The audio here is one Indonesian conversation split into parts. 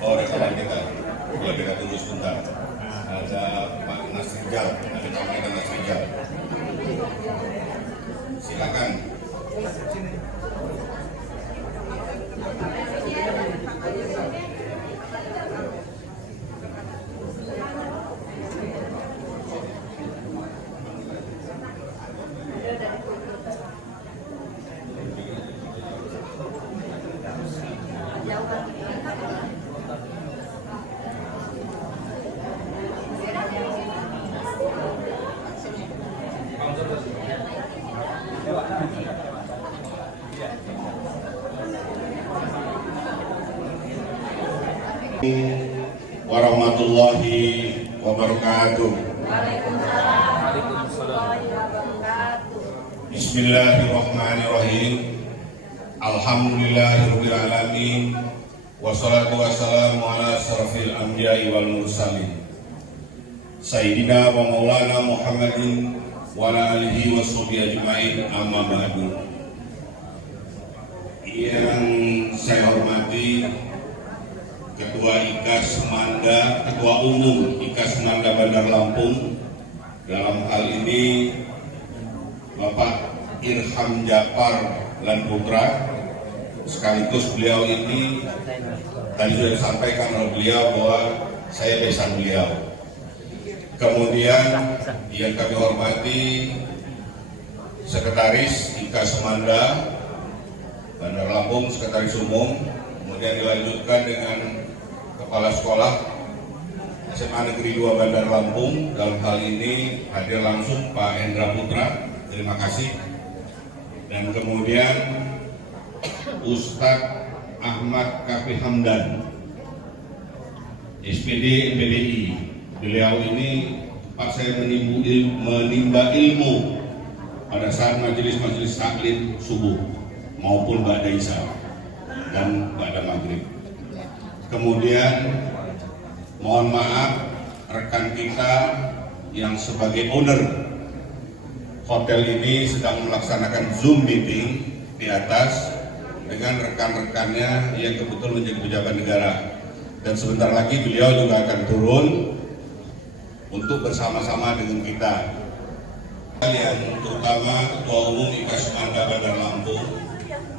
Oh, rekaman kita. Ya, kita tunggu sebentar. Ada Pak Nasrijal, ada Kamera Nasrijal. Silakan. Warahmatullahi wabarakatuh. Bismillahirrahmanirrahim. Alhamdulillahirabbil alamin. Wassalatu wassalamu ala asyrafil anbiya'i wal mursalin. Sayyidina wa maulana Muhammadin wa ala alihi washabihi ajmain, amma ba'du. Yang saya hormati Ketua IKAS Semanda, Ketua Umum IKAS Semanda Bandar Lampung, dalam hal ini Bapak Irham Japar Lan Putra, sekaligus beliau ini tadi sudah disampaikan oleh beliau bahwa saya besan beliau. Kemudian yang kami hormati Sekretaris IKAS Semanda Bandar Lampung, Sekretaris Umum, kemudian dilanjutkan dengan Kepala Sekolah SMA Negeri 2 Bandar Lampung. Dalam hal ini hadir langsung Pak Hendra Putra, terima kasih. Dan kemudian Ustadz Ahmad Kafi Hamdan, SPD MPDI. Beliau ini tempat saya menimba ilmu pada saat majelis-majelis taklim subuh maupun ba'da isya dan ba'da maghrib. Kemudian mohon maaf rekan kita yang sebagai owner hotel ini sedang melaksanakan Zoom meeting di atas dengan rekan-rekannya yang kebetulan menjadi pejabat negara, dan sebentar lagi beliau juga akan turun untuk bersama-sama dengan kita. Yang terutama Ketua Umum IKAS Semanda Bandar Lampung,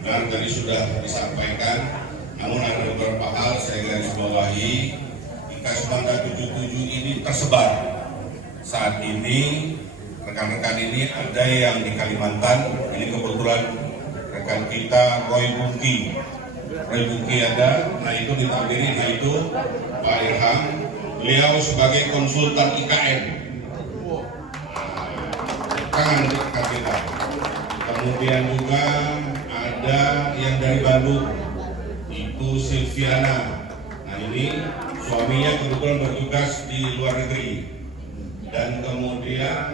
benar tadi sudah disampaikan, namun ada beberapa hal saya garis bawahi. IKAS Semanda 77 ini tersebar. Saat ini rekan-rekan ini ada yang di Kalimantan, ini kebetulan rekan kita Roy Bungki ada, nah itu ditampilkan, nah itu Pak Irham, beliau sebagai konsultan IKN. Tangan rekan kita. Kemudian juga ada yang dari Bandung, itu Silviana. Nah ini suaminya kebetulan bertugas di luar negeri. Dan kemudian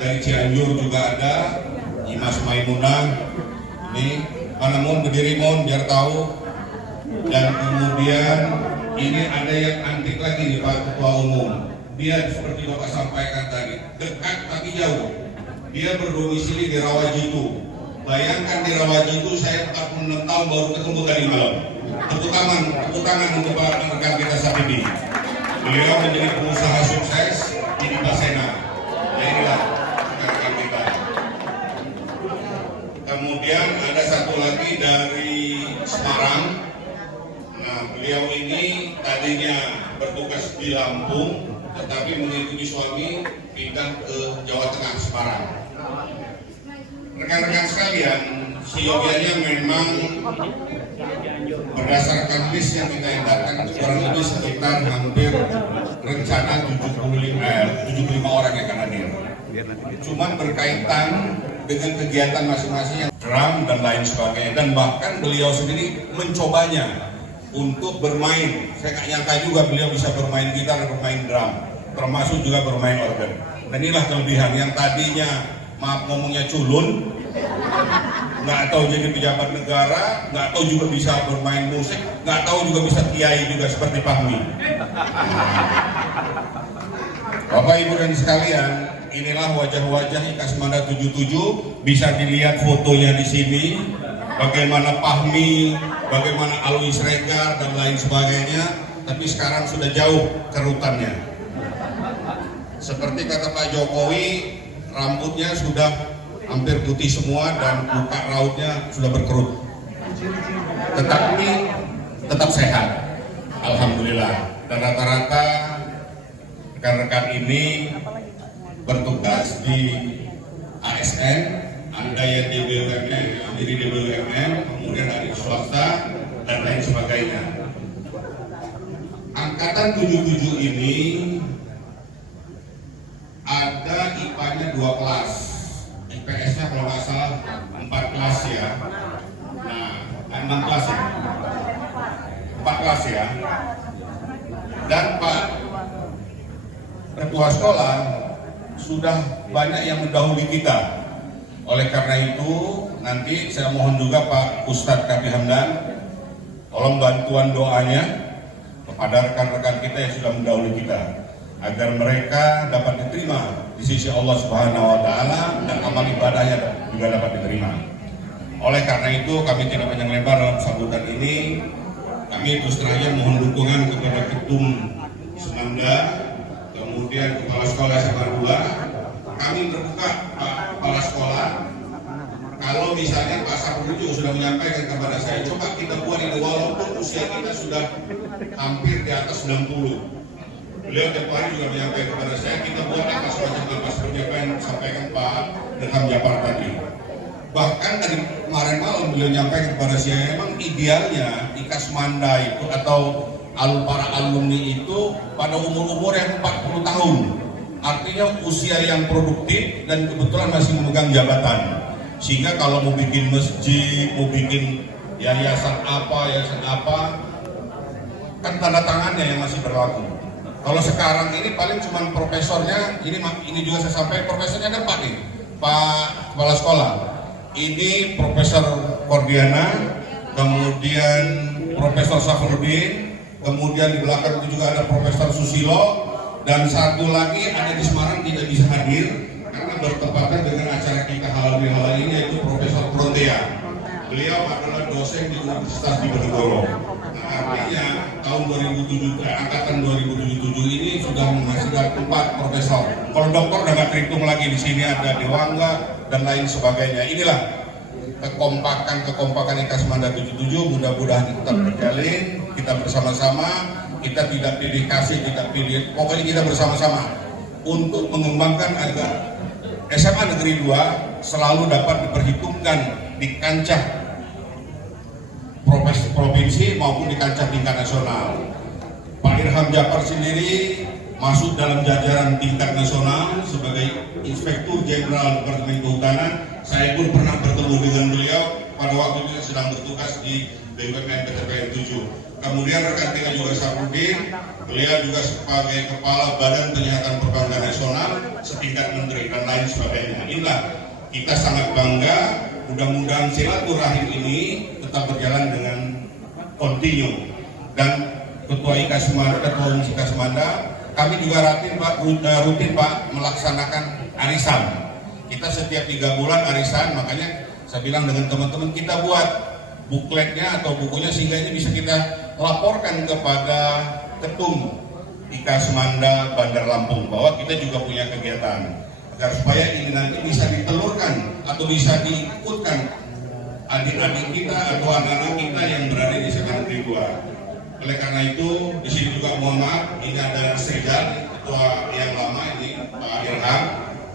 dari Cianjur juga ada Imas Maimunah. Ini namun berdiri mohon biar tahu. Dan kemudian ini ada yang antik lagi nih Pak Ketua Umum. Dia seperti Bapak sampaikan tadi, dekat tapi jauh. Dia berdomisili di Rawajitu. Bayangkan di Rawajitu saya 46 tahun baru ketemu tadi malam. Tepuk tangan untuk rekan kita saat ini. Beliau menjadi pengusaha sukses di Basena. Nah inilah rekan kita. Kemudian ada satu lagi dari Semarang. Nah beliau ini tadinya bertugas di Lampung, tetapi mengikuti suami pindah ke Jawa Tengah, Semarang. Rekan-rekan sekalian, siogianya memang berdasarkan list yang kita edarkan kurang lebih sekitar hampir rencana 75 orang yang akan hadir. Cuman berkaitan dengan kegiatan masing-masing yang drum dan lain sebagainya, dan bahkan beliau sendiri mencobanya untuk bermain. Saya nggak nyangka juga beliau bisa bermain gitar dan bermain drum, termasuk juga bermain organ. Dan inilah kelebihan yang tadinya maaf ngomongnya culun, nggak tahu jadi pejabat negara, nggak tahu juga bisa bermain musik, nggak tahu juga bisa kiai juga seperti Fahmi. Bapak Ibu dan sekalian, inilah wajah-wajah IKAS Semanda 77, bisa dilihat fotonya di sini. bagaimana Fahmi, bagaimana Alwi Sregar dan lain sebagainya, tapi sekarang sudah jauh kerutannya. Seperti kata Pak Jokowi, rambutnya sudah hampir putih semua dan muka rautnya sudah berkerut. Tetapi tetap sehat, alhamdulillah. Dan rata-rata rekan-rekan ini bertugas di ASN, ada yang di BUMN, jadi di BUMN, kemudian ada di swasta dan lain sebagainya. Angkatan 77 ini ada IPA-nya 2 kelas, IPS-nya kalau nggak salah 4 kelas ya. Nah, 6 kelas ya, 4 kelas ya. Dan Pak Ketua Sekolah sudah banyak yang mendahului kita. Oleh karena itu, nanti saya mohon juga Pak Ustadz Kafi Hamdan, tolong bantuan doanya kepada rekan-rekan kita yang sudah mendahului kita, agar mereka dapat diterima di sisi Allah Subhanahu wa Ta'ala dan amal ibadahnya juga dapat diterima. Oleh karena itu, kami tidak panjang lebar dalam sambutan ini. Kami terus terang mohon dukungan kepada Ketum Semanda, kemudian Kepala Sekolah SMA 2. Kami terbuka Pak Kepala Sekolah. Kalau misalnya Pak Sahrul juga sudah menyampaikan kepada saya, coba kita buat ini walaupun usia kita sudah hampir di atas 90. Beliau tiap hari juga menyampaikan kepada saya, kita buat apa semacam apa seperti apa yang disampaikan Pak Dirham Japar tadi. Bahkan tadi kemarin malam beliau menyampaikan kepada saya, memang idealnya IKAS Manda itu atau para alumni itu pada umur-umur yang 40 tahun. Artinya usia yang produktif dan kebetulan masih memegang jabatan. Sehingga kalau mau bikin masjid, mau bikin yayasan apa, kan tanda tangannya yang masih berlaku. Kalau sekarang ini paling cuma profesornya, ini juga saya sampaikan, profesornya ada Pak nih, Pak Kepala Sekolah. Ini Profesor Kordiana, kemudian Profesor Safruddin, kemudian di belakang itu juga ada Profesor Susilo, dan satu lagi ada di Semarang tidak bisa hadir karena bertepatan dengan acara kita halal bihalal ini, yaitu Profesor Frontea. Beliau adalah dosen di Universitas Diponegoro. Nah, artinya tahun 2007, angkatan 2077 ini sudah menghasilkan 4 profesor. Kalau dokter udah nggak terhitung lagi, di sini ada Dewangga dan lain sebagainya. Inilah kekompakan IKAS Manda 77, mudah-mudahan tetap terjalin, kita bersama-sama, kita tidak pilih kasih, tidak pilih, pokoknya kita bersama-sama untuk mengembangkan agar SMA Negeri 2 selalu dapat diperhitungkan di kancah provinsi maupun di kancah tingkat nasional. Pak Dirham Japar sendiri masuk dalam jajaran tingkat nasional sebagai Inspektur Jenderal Departemen Kehutanan. Saya pun pernah bertemu dengan beliau pada waktu itu sedang bertugas di BUMN PTPN 7. Kemudian rekan kita juga Safruddin, beliau juga sebagai Kepala Badan Penyihatan Perbankan Nasional setingkat menteri dan lain sebagainya. Inilah kita sangat bangga. Mudah-mudahan silaturahim ini tetap berjalan dengan kontinu. Dan Ketua IKAS Manda, kami juga rutin Pak melaksanakan arisan. Kita setiap 3 bulan arisan, makanya saya bilang dengan teman-teman kita buat bukletnya atau bukunya sehingga ini bisa kita laporkan kepada Ketum IKAS Manda Bandar Lampung bahwa kita juga punya kegiatan. Agar supaya ini nanti bisa ditelurkan atau bisa diikutkan adik-adik kita atau anak-anak kita yang berada di SMA Negeri 2. Oleh karena itu, di sini juga mohon maaf, ini ada Sregar, ketua yang lama ini Pak Dirham.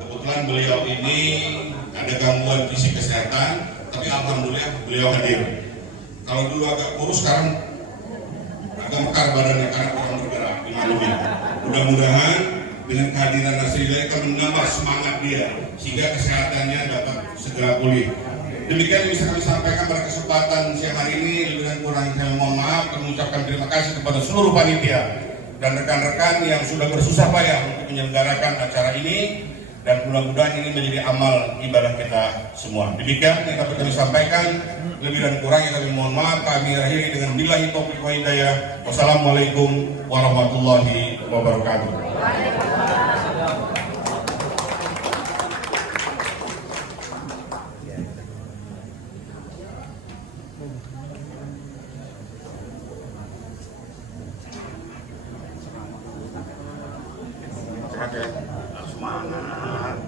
Kebetulan beliau ini ada gangguan fisik kesehatan, tapi alhamdulillah beliau hadir. Kalau dulu agak kurus, sekarang agak mekar badannya karena kurang bergerak, dimaklumi. Mudah-mudahan dengan kehadiran Nasrilah akan menambah semangat dia sehingga kesehatannya dapat segera pulih. Demikian yang bisa kami sampaikan pada kesempatan siang hari ini. Lebih dan kurang saya mohon maaf dan mengucapkan terima kasih kepada seluruh panitia dan rekan-rekan yang sudah bersusah payah untuk menyelenggarakan acara ini, dan mudah-mudahan ini menjadi amal ibadah kita semua. Demikian yang dapat kami sampaikan. Lebih dan kurang yang kami mohon maaf. Kami akhiri dengan billahi taufiq wa hidayah. Wassalamualaikum warahmatullahi wabarakatuh. sehat ya. Semangat.